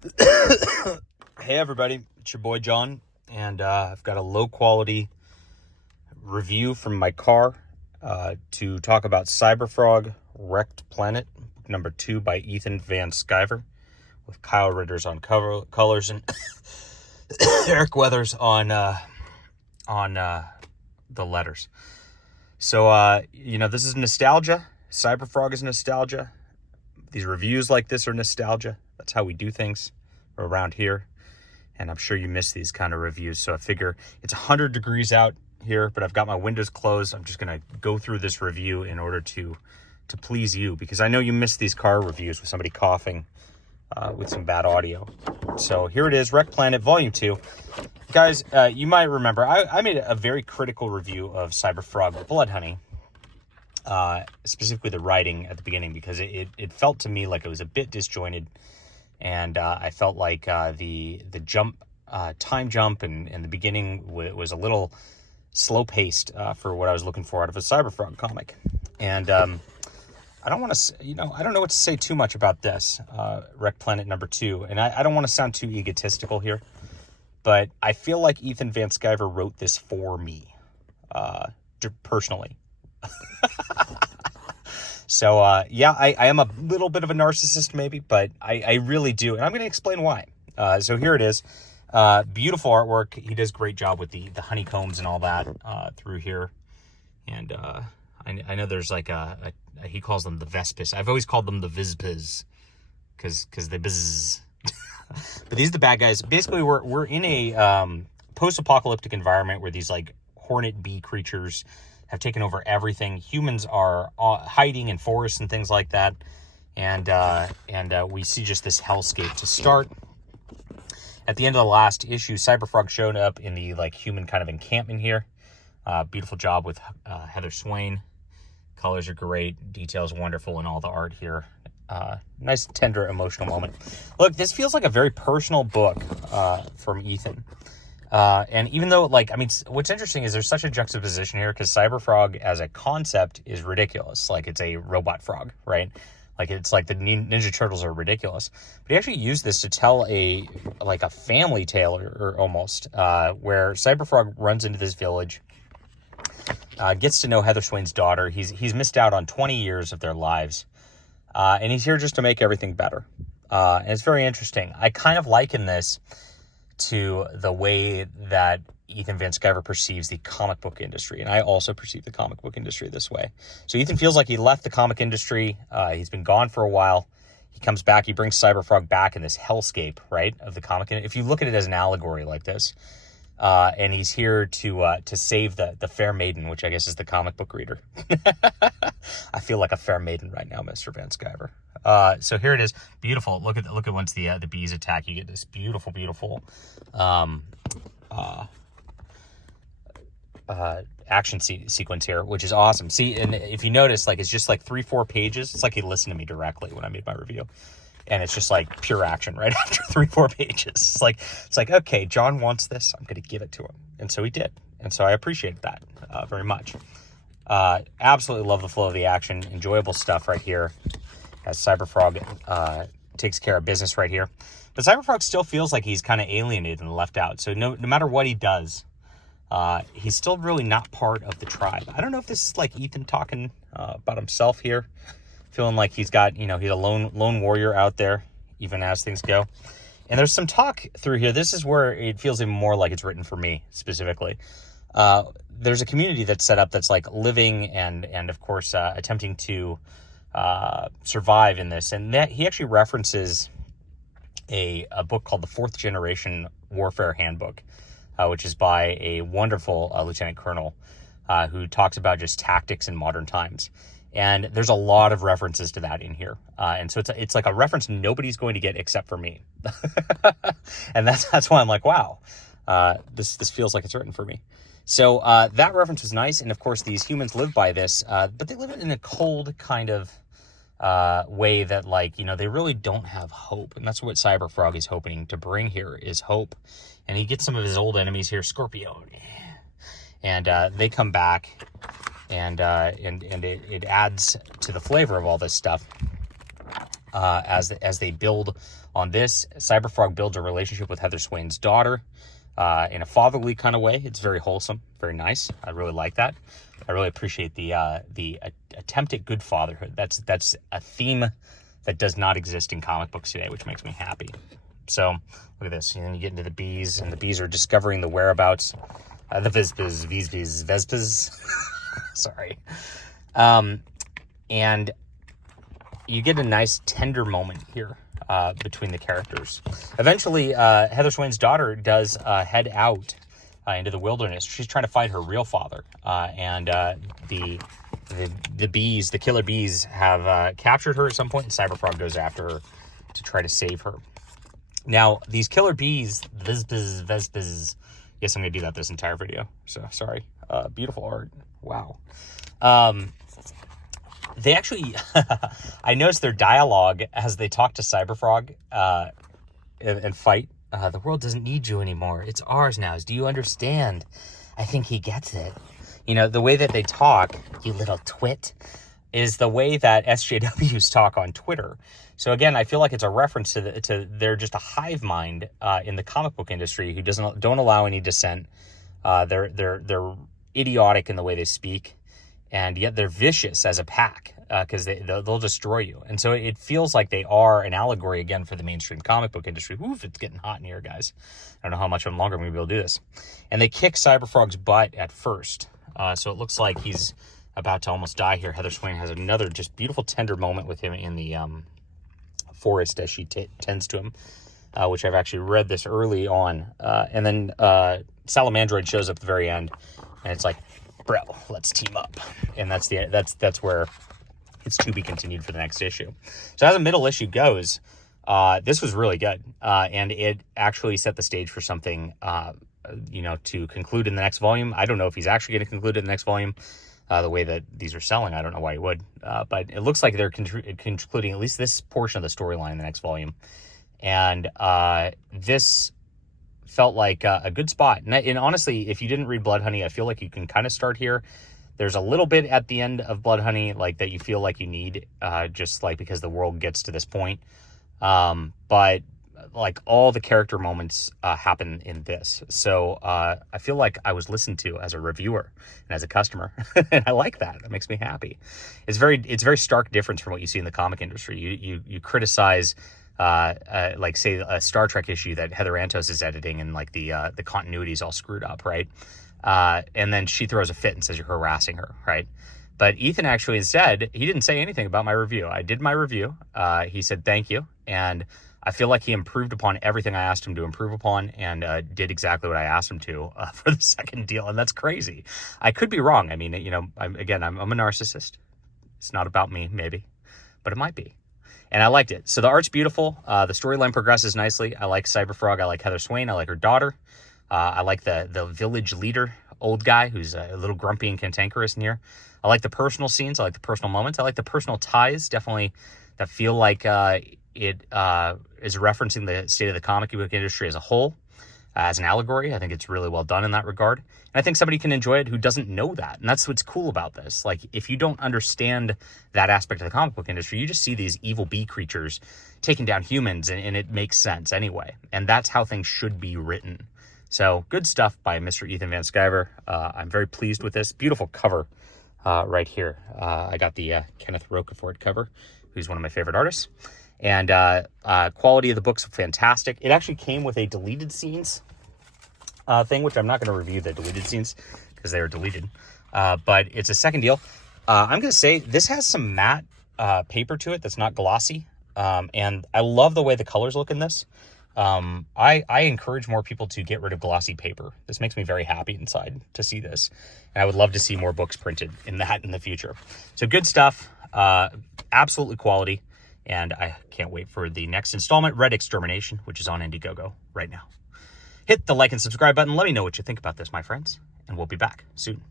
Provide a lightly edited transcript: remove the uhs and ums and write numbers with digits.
Hey everybody, it's your boy John, and I've got a low quality review from my car to talk about Cyberfrog, Rekt Planet, book number 2 by Ethan Van Sciver, with Kyle Ritters on colors and Eric Weathers on the letters. So this is nostalgia. Cyberfrog is nostalgia. These reviews like this are nostalgia. That's how we do things around here. And I'm sure you miss these kind of reviews. So I figure it's 100 degrees out here, but I've got my windows closed. I'm just going to go through this review in order to please you, because I know you miss these car reviews with somebody coughing with some bad audio. So here it is, Rekt Planet Volume 2. Guys, you might remember, I made a very critical review of Cyberfrog Blood Honey. Specifically the writing at the beginning, because it felt to me like it was a bit disjointed, and I felt like the jump, time jump and the beginning was a little slow paced for what I was looking for out of a Cyberfrog comic. And I don't want to, I don't know what to say too much about this Rekt Planet number 2, and I don't want to sound too egotistical here, but I feel like Ethan Van Sciver wrote this for me personally. So, I am a little bit of a narcissist maybe, but I really do. And I'm going to explain why. So here it is. Beautiful artwork. He does a great job with the honeycombs and all that through here. And I know there's like he calls them the Vespis. I've always called them the Vizpiz because they bizz. But these are the bad guys. Basically, we're in a post-apocalyptic environment where these like hornet bee creatures have taken over everything. Humans are hiding in forests and things like that. And we see just this hellscape to start. At the end of the last issue, Cyberfrog showed up in the like human kind of encampment here. Beautiful job with Heather Swain. Colors are great. Details wonderful in all the art here. Nice, tender, emotional moment. Look, this feels like a very personal book from Ethan. And even though, what's interesting is there's such a juxtaposition here, because Cyberfrog as a concept is ridiculous. Like, it's a robot frog, right? Like, it's like the Ninja Turtles are ridiculous. But he actually used this to tell a family tale, or almost, where Cyberfrog runs into this village, gets to know Heather Swain's daughter. He's missed out on 20 years of their lives. And he's here just to make everything better. And it's very interesting. I kind of liken this to the way that Ethan Van Sciver perceives the comic book industry. And I also perceive the comic book industry this way. So Ethan feels like he left the comic industry. He's been gone for a while. He comes back. He brings Cyberfrog back in this hellscape, right, of the comic. If you look at it as an allegory like this, and he's here to save the fair maiden, which I guess is the comic book reader. I feel like a fair maiden right now, Mr. Van Sciver. So here it is, beautiful. Look at once the bees attack, you get this beautiful action sequence here, which is awesome. See, and if you notice, like, it's just like 3-4 pages. It's like he listened to me directly when I made my review. And it's just like pure action right after 3-4 pages. It's like, okay, John wants this, I'm going to give it to him. And so he did. And so I appreciate that very much. Absolutely love the flow of the action. Enjoyable stuff right here as Cyberfrog takes care of business right here. But Cyberfrog still feels like he's kind of alienated and left out. So no matter what he does, he's still really not part of the tribe. I don't know if this is like Ethan talking about himself here. Feeling like he's got, he's a lone warrior out there, even as things go. And there's some talk through here. This is where it feels even more like it's written for me, specifically. There's a community that's set up that's like living and of course, attempting to survive in this. And that he actually references a book called The Fourth Generation Warfare Handbook, which is by a wonderful Lieutenant Colonel who talks about just tactics in modern times. And there's a lot of references to that in here. And so it's like a reference nobody's going to get except for me. And that's why I'm like, wow, this feels like it's written for me. So that reference was nice. And of course, these humans live by this, but they live it in a cold kind of way that, like, they really don't have hope. And that's what Cyberfrog is hoping to bring here, is hope. And he gets some of his old enemies here, Scorpio. And they come back. And it adds to the flavor of all this stuff. as they build on this. Cyberfrog builds a relationship with Heather Swain's daughter in a fatherly kind of way. It's very wholesome, very nice. I really like that. I really appreciate the attempt at good fatherhood. That's a theme that does not exist in comic books today, which makes me happy. So look at this. And then you get into the bees, and the bees are discovering the whereabouts. The Vespas. Sorry. And you get a nice tender moment here between the characters. Eventually, Heather Swain's daughter does head out into the wilderness. She's trying to find her real father. And the bees, the killer bees, have captured her at some point, and Cyberfrog goes after her to try to save her. Now, these killer bees, Vespas. Yes, I'm going to do that this entire video. So, sorry. Beautiful art. Wow. They actually, I noticed their dialogue as they talk to Cyberfrog and fight. The world doesn't need you anymore. It's ours now. Do you understand? I think he gets it. You know, the way that they talk, you little twit, is the way that SJWs talk on Twitter. So again, I feel like it's a reference to they're just a hive mind in the comic book industry who don't allow any dissent. They're idiotic in the way they speak, and yet they're vicious as a pack because they'll destroy you. And so it feels like they are an allegory again for the mainstream comic book industry. Oof, it's getting hot in here, guys. I don't know how much longer I'm going to be able to do this. And they kick Cyberfrog's butt at first, so it looks like he's about to almost die here. Heather Swain has another just beautiful tender moment with him in the forest as she tends to him, which I've actually read this early on. And then Salamandroid shows up at the very end, and it's like, bro, let's team up. And that's where it's to be continued for the next issue. So as a middle issue goes, this was really good. And it actually set the stage for something, to conclude in the next volume. I don't know if he's actually going to conclude in the next volume. The way that these are selling, I don't know why he would. But it looks like they're concluding at least this portion of the storyline in the next volume. And this felt like a good spot. And honestly, if you didn't read Blood Honey, I feel like you can kind of start here. There's a little bit at the end of Blood Honey like that you feel like you need, just like because the world gets to this point. But like all the character moments happen in this. So I feel like I was listened to as a reviewer and as a customer. And I like that. That makes me happy. It's very stark difference from what you see in the comic industry. You criticize like say a Star Trek issue that Heather Antos is editing, and like the continuity is all screwed up, right? And then she throws a fit and says you're harassing her, right? But Ethan actually instead, he didn't say anything about my review. I did my review. He said thank you, and I feel like he improved upon everything I asked him to improve upon, and did exactly what I asked him to for the second deal, and that's crazy. I could be wrong. I mean, I'm a narcissist. It's not about me, maybe, but it might be. And I liked it. So the art's beautiful. The storyline progresses nicely. I like Cyberfrog. I like Heather Swain. I like her daughter. I like the village leader, old guy, who's a little grumpy and cantankerous in here. I like the personal scenes. I like the personal moments. I like the personal ties, definitely, that feel like it is referencing the state of the comic book industry as a whole, as an allegory. I think it's really well done in that regard. And I think somebody can enjoy it who doesn't know that. And that's what's cool about this. Like, if you don't understand that aspect of the comic book industry, you just see these evil bee creatures taking down humans, and it makes sense anyway. And that's how things should be written. So, good stuff by Mr. Ethan Van Sciver. I'm very pleased with this. Beautiful cover right here. I got the Kenneth Rocafort cover, who's one of my favorite artists. And quality of the book's fantastic. It actually came with a deleted scenes thing, which I'm not going to review the deleted scenes because they are deleted. But it's a second deal. I'm going to say this has some matte paper to it that's not glossy. And I love the way the colors look in this. I encourage more people to get rid of glossy paper. This makes me very happy inside to see this. And I would love to see more books printed in the future. So good stuff. Absolutely quality. And I can't wait for the next installment, Red Extermination, which is on Indiegogo right now. Hit the like and subscribe button. Let me know what you think about this, my friends. And we'll be back soon.